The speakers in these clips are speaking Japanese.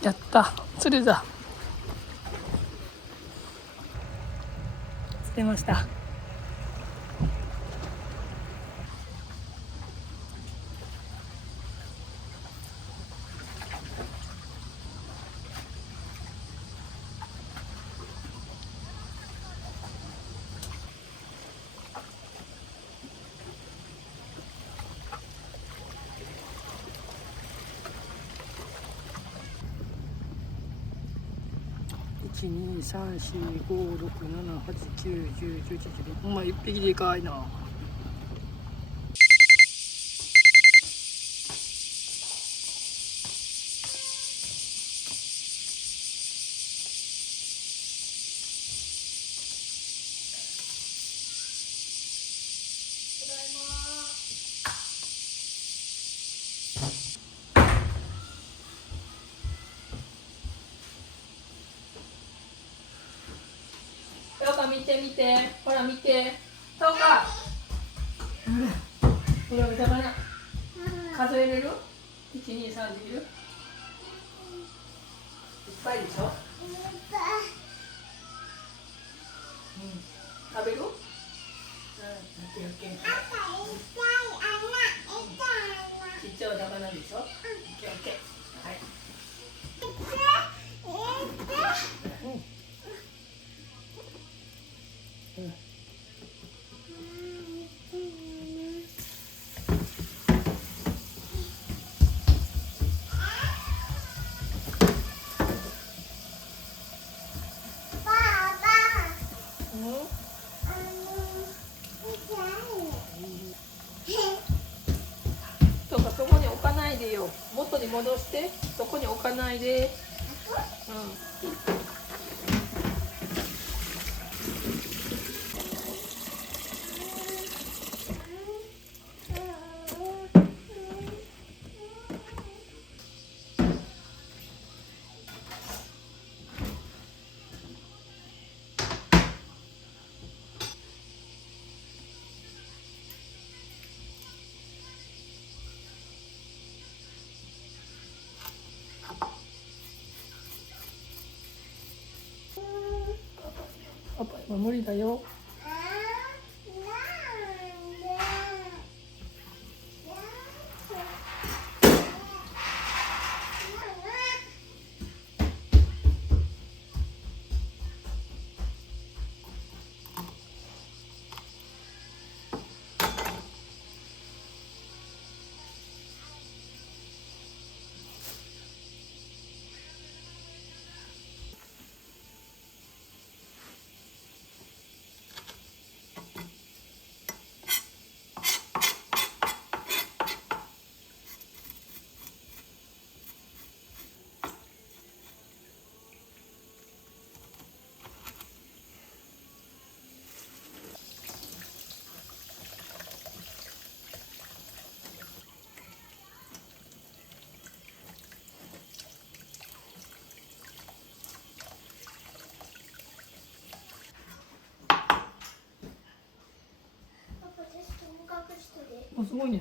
やった、釣れた。釣れました。123456789101112、お前1匹でかいな。よか見て見て、ほら見て、そうか。ほら見たかな。数えれる？1、2、3できる？いっぱいでしょ？食べる？オッケーオッケー。ちっちゃいお魚でしょ？オッケーオッケー。はい。そうか、そこに置かないでよ。元に戻して、そこに置かないで。パパ今無理だよ。すごいね。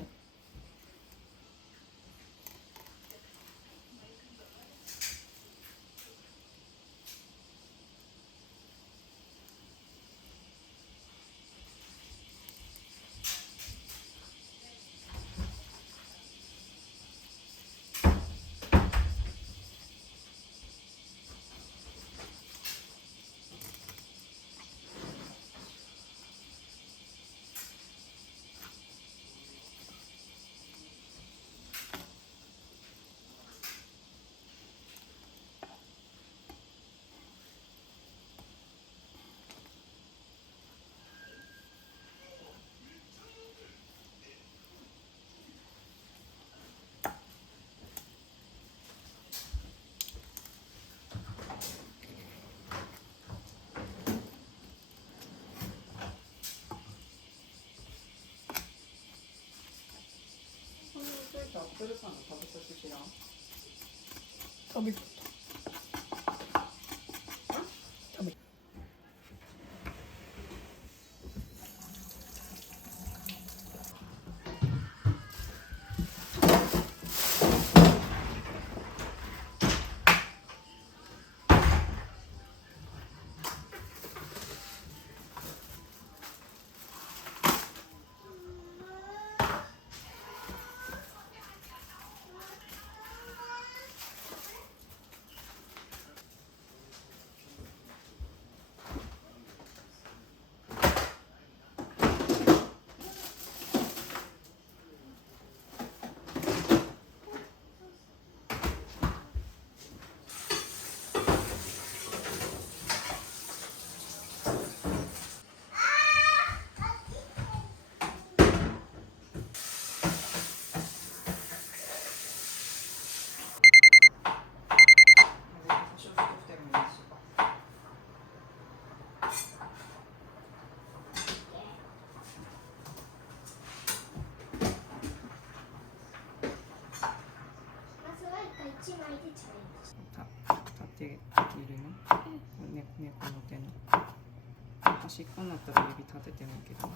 食べ1枚でチャレンジ。縦切るの、猫の手の端っこになったら指立ててもいいけどね。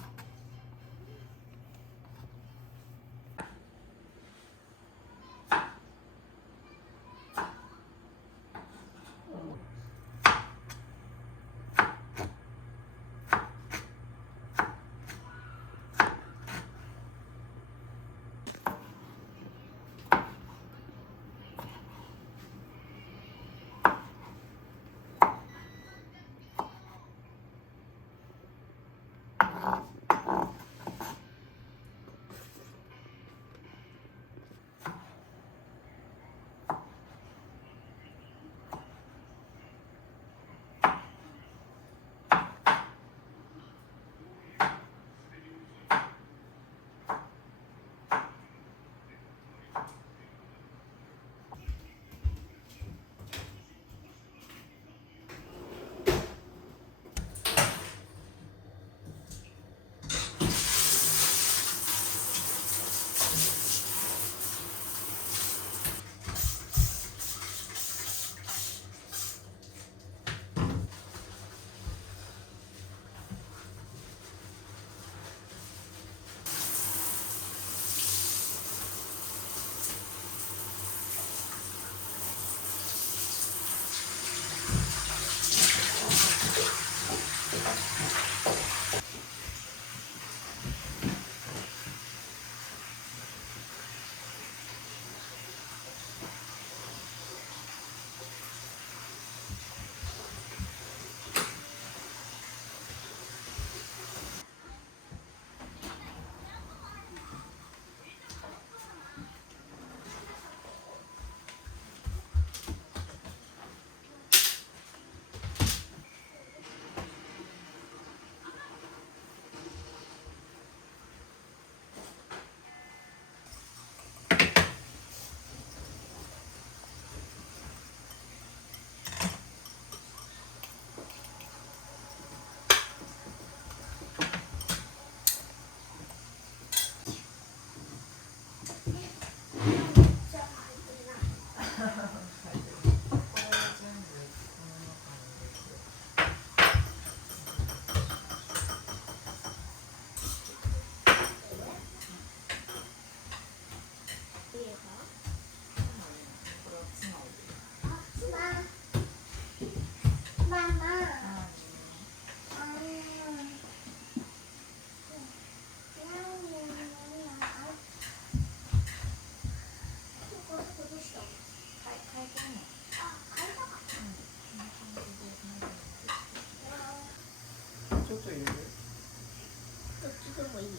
ちょっと入れる？どっちでもいいよ。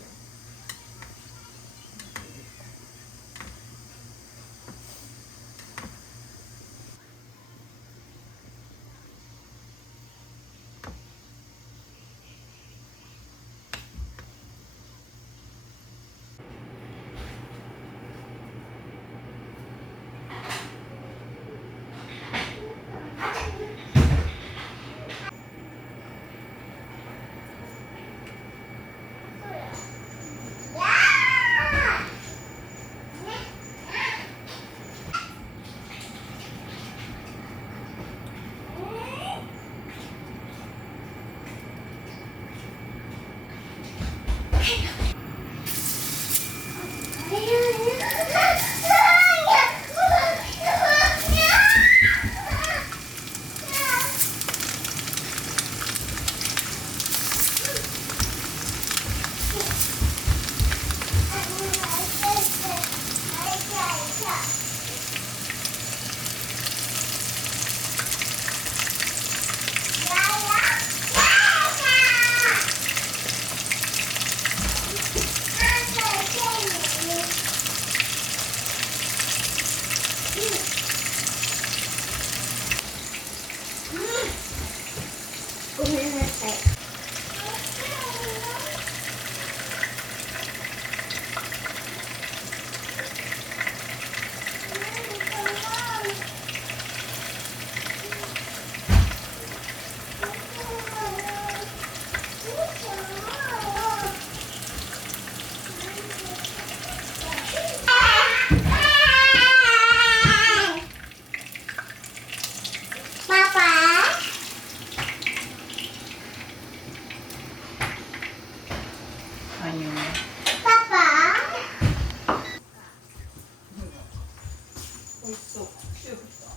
美味しそう。強くした。こ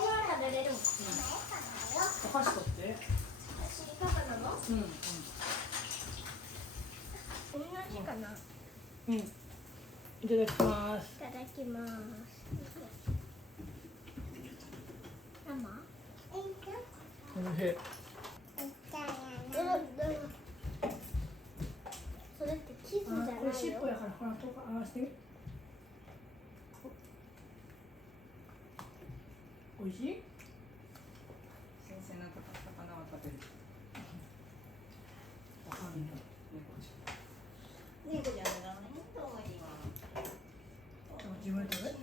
れは食べれるもん。お箸取って。パパなの？うん。同じかな。うん。いただきます。いただきます。生？おいしい。それってチーズじゃないよ。これ尻尾やから、ほら、とか合わせてみ。おいしい。先生なんか魚は食べる。わかんない。猫ちゃん。猫じゃないね。自分で食べ。赤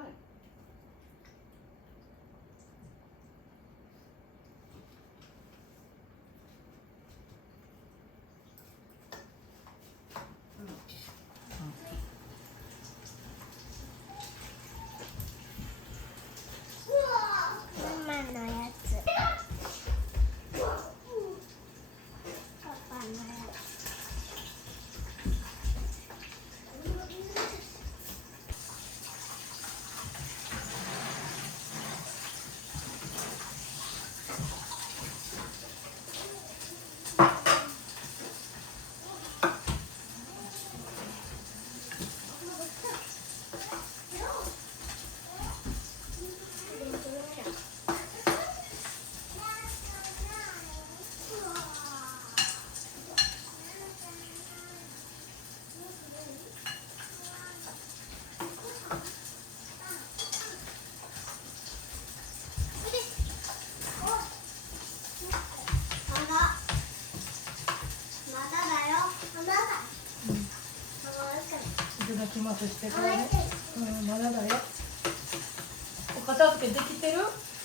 い。ママのやつ。パパのやつ。いただきますしてからね。うん、まだだよ。お片付けできてる？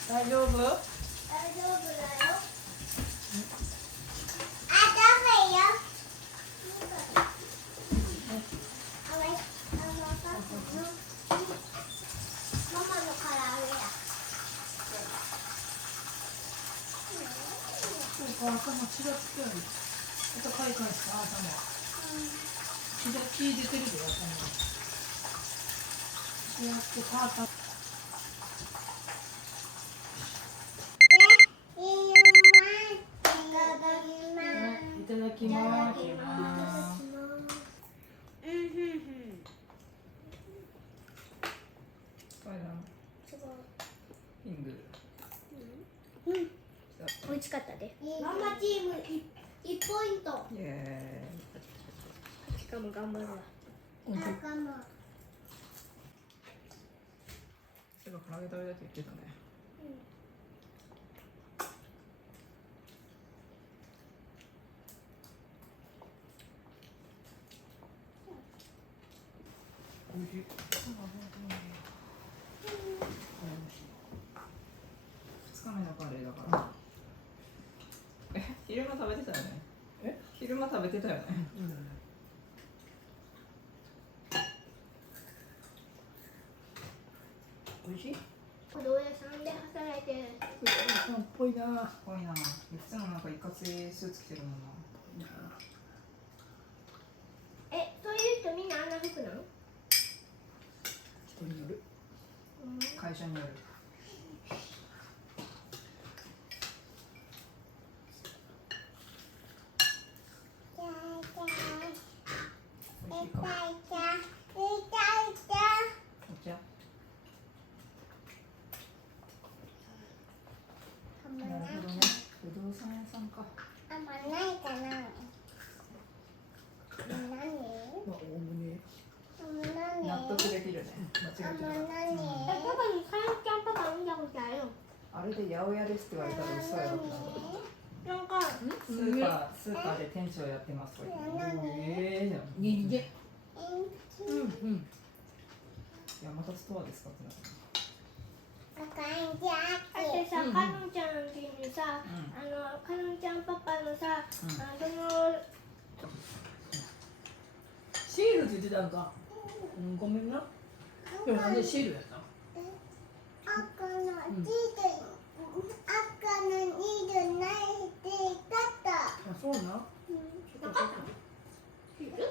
大丈夫？大丈夫だよ。あ、ダメよ。ママの唐揚げや。そうか、頭血がつくよね。また開花した頭。血出てるで頭。血やってパーパー。いただきます。これだ。ピング。美味しかったで。ママチーム1ポイント。イエしかも頑張るわ。ーイ。そういえば唐揚げ食べたいって言ってたね。おいしい。2日目のカレーだから。昼間食べてたよね。昼間食べてたよね。おいしい。不動屋さんで働いてる。さんっぽいな。すごいな。いつもなんかいかついスーツ着てるもんな。そういう人みんなあんな服なの？人による。会社による。美味しいかも。お茶。なるほどね。不動産屋さんか。まあ、おおむね。納得できるね。間違えてなかった。パパにカランちゃんパパ見たことあるよ。あれで八百屋ですって言われたら嘘やろってなる。なんかスーパーで店長やってますとか言って。じゃん。人間。うん。山田ストアですかってなった。だってさ、かのんちゃんの家にさ、かのんちゃんパパのさ、シールって言ってたんか。ごめんな。でもなんでシールやったの？あ、そうな。なかったの？シール？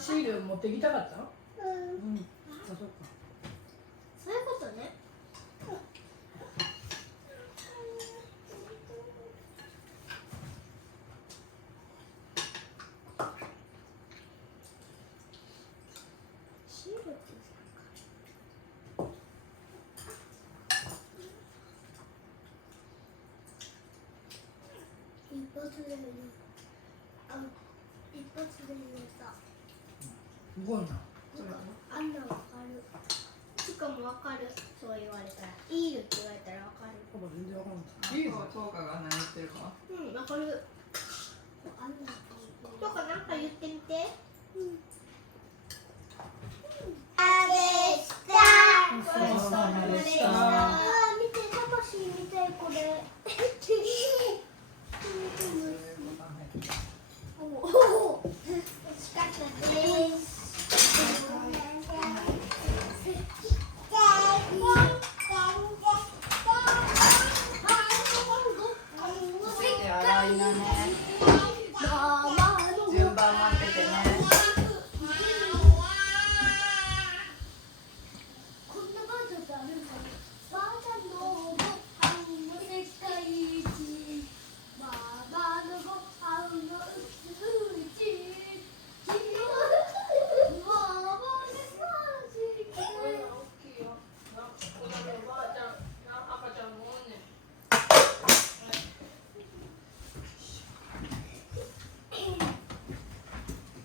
シール持ってきたかったの？うん。うん。あ、そっか。そういうことね。シールって一発でね。一発で言えた。すごいな。あんなわかる。しかもわかる。そう言われたら。いいよって言われたらわかる。パパ全然わかんない。いいぞ。トーカが何言ってるか。うん、わかる。あんなとかなんか言ってみて。うん。でした。ごちそうさまでした。見て、パパシーみたいこれ。